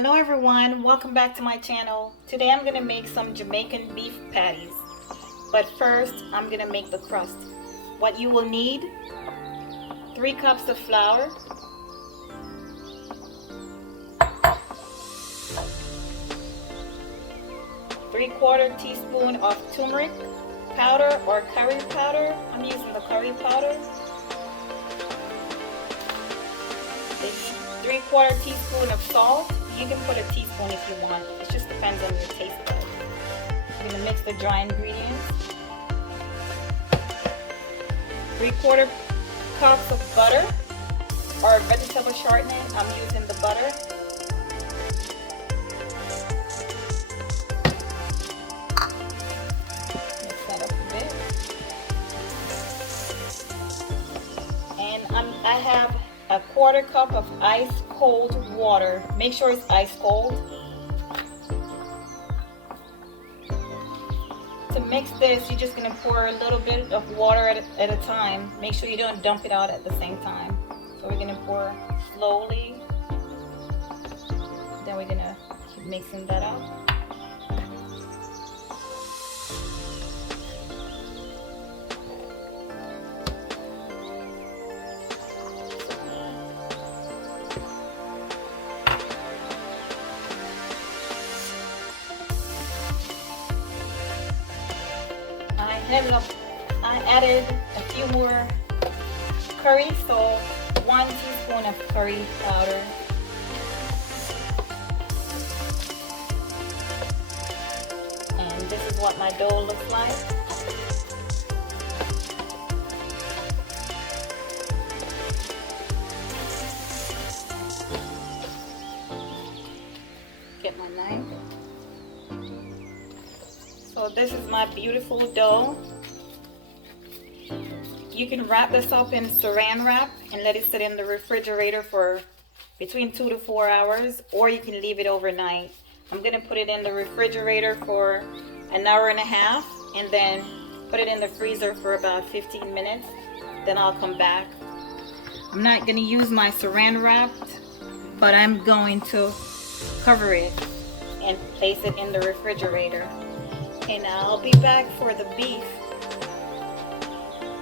Hello everyone, welcome back to my channel. Today I'm going to make some Jamaican beef patties. But first, I'm going to make the crust. What you will need: 3 cups of flour, 3/4 teaspoon of turmeric powder or curry powder. I'm using the curry powder. 3/4 teaspoon of salt. You can put a teaspoon if you want. It just depends on your taste buds. I'm going to mix the dry ingredients. 3/4 cups of butter or vegetable shortening. I'm using the butter. Mix that up a bit. And I have a 1/4 cup of ice cold water. Make sure it's ice cold. To mix this, you're just going to pour a little bit of water at a time. Make sure you don't dump it out at the same time. So we're going to pour slowly. Then we're going to keep mixing that up. I added a few more curry, so 1 teaspoon of curry powder. And this is what my dough looks like. Get my knife. So this is my beautiful dough. You can wrap this up in saran wrap and let it sit in the refrigerator for between 2 to 4 hours, or you can leave it overnight. I'm going to put it in the refrigerator for an hour and a half and then put it in the freezer for about 15 minutes. Then I'll come back. I'm not going to use my saran wrap, but I'm going to cover it and place it in the refrigerator. And I'll be back for the beef.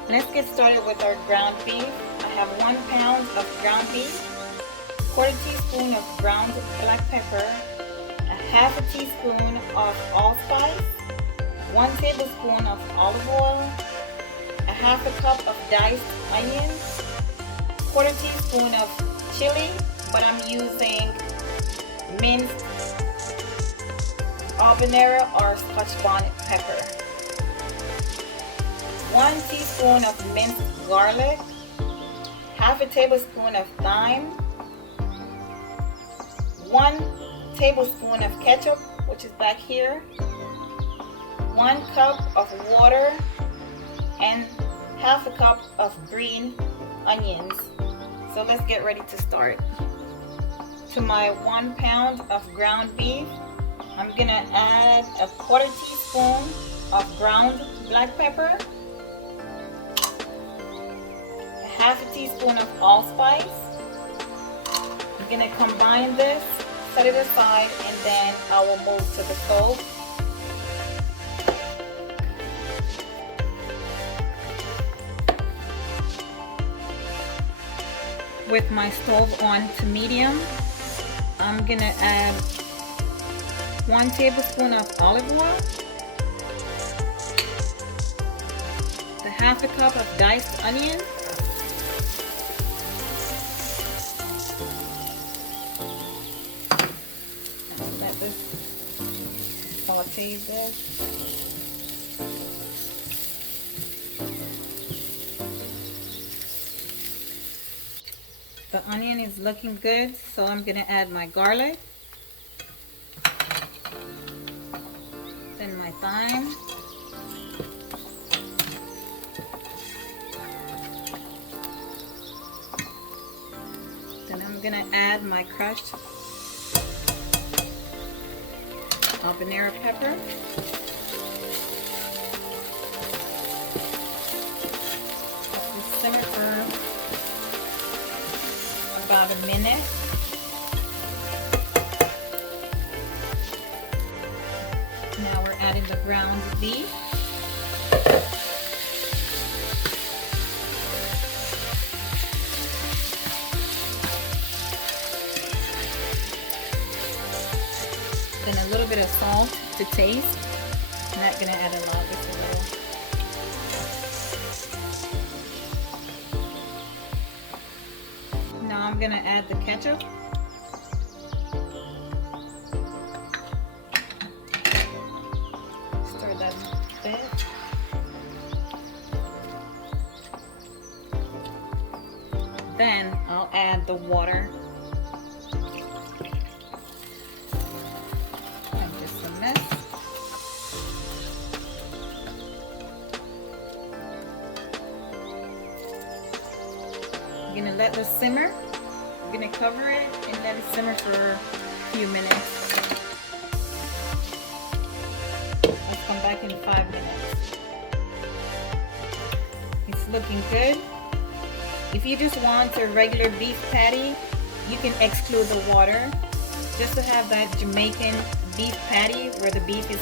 Let's get started with our ground beef. I have 1 pound of ground beef, 1/4 teaspoon of ground black pepper, 1/2 teaspoon of allspice, 1 tablespoon of olive oil, 1/2 cup of diced onions, 1/4 teaspoon of chili, but I'm using minced habanero or Scotch bonnet pepper. 1 teaspoon of minced garlic, 1/2 tablespoon of thyme, 1 tablespoon of ketchup, which is back here, 1 cup of water, and 1/2 cup of green onions. So let's get ready to start. To my 1 pound of ground beef, I'm gonna add a 1/4 teaspoon of ground black pepper, 1/2 teaspoon of allspice. I'm gonna combine this, set it aside, and then I will move to the stove. With my stove on to medium, I'm gonna add 1 tablespoon of olive oil, the 1/2 cup of diced onion, let this saute this. The onion is looking good, so I'm gonna add my garlic. My thyme, then I'm gonna add my crushed habanero pepper, simmer for about a minute. adding the ground beef. Then a little bit of salt to taste. I'm not gonna add a lot, just a little. Now I'm gonna add the ketchup. Stir that a bit. Then I'll add the water. And just a mess. I'm gonna let this simmer. I'm gonna cover it and let it simmer for a few minutes. Let's come back in 5 minutes. It's looking good. If you just want a regular beef patty, you can exclude the water. Just to have that Jamaican beef patty where the beef is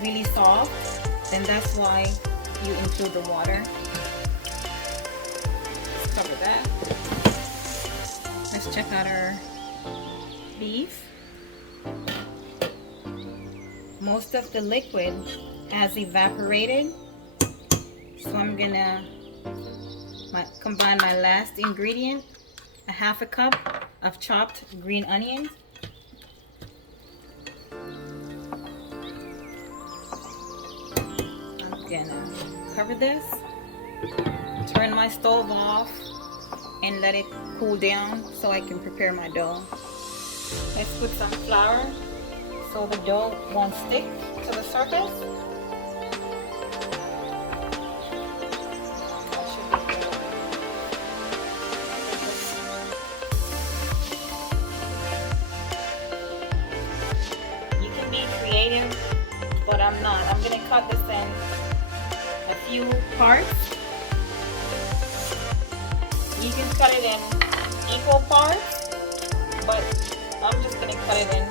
really soft, then that's why you include the water. Let's cover that. Let's check out our beef. Most of the liquid has evaporated, so I'm gonna combine my last ingredient, a half a cup of chopped green onions. I'm gonna cover this, turn my stove off, and let it cool down so I can prepare my dough. Let's put some flour so the dough won't stick to the surface. You can be creative, but I'm not. I'm gonna cut this in a few parts. You can cut it in equal parts, but I'm just gonna cut it in.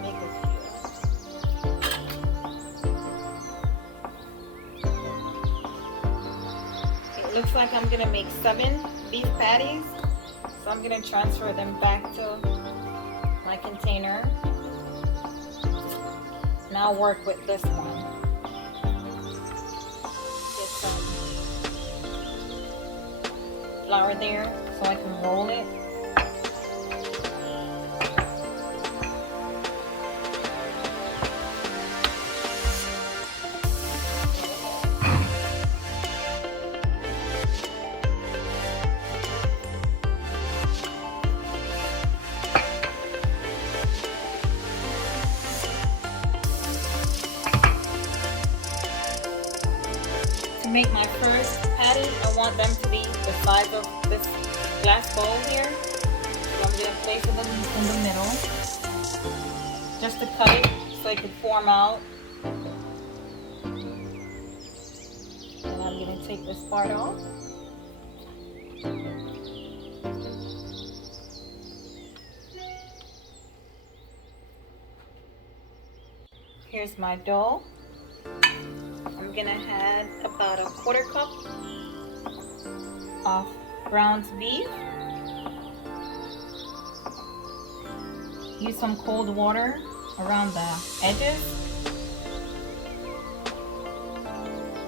Make a few. It looks like I'm gonna make 7 beef patties. So I'm going to transfer them back to my container. Now work with this one. Get some flour there so I can roll it. To make my first patty, I want them to be the size of this glass bowl here. So I'm going to place them in the middle, just to cut it so it can form out. And I'm going to take this part off. Here's my dough. I'm gonna add about a 1/4 cup of ground beef. Use some cold water around the edges.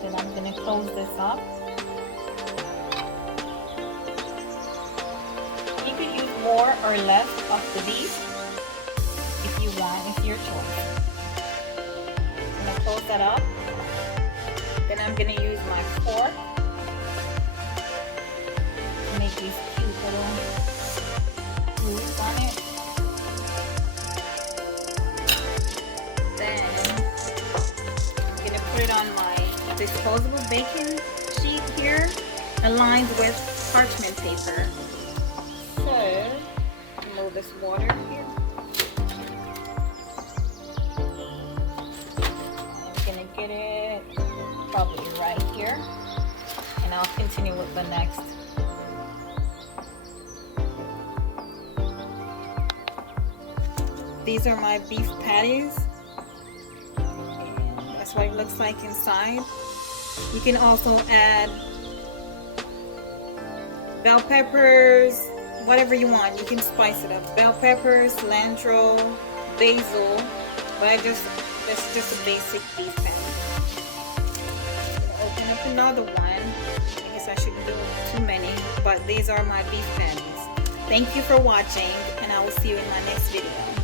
Then I'm gonna close this up. You could use more or less of the beef if you want, it's your choice. I'm gonna close that up. Then I'm going to use my fork to make these cute little grooves on it. Then I'm going to put it on my disposable baking sheet here, aligned with parchment paper. So, remove this water here. I'm going to get it probably right here. and I'll continue with the next. These are my beef patties. And that's what it looks like inside. You can also add bell peppers, whatever you want. You can spice it up. Bell peppers, cilantro, basil, but that's just a basic beef patty. Open up another one. I guess I shouldn't do too many, but these are my beef patties. Thank you for watching, and I will see you in my next video.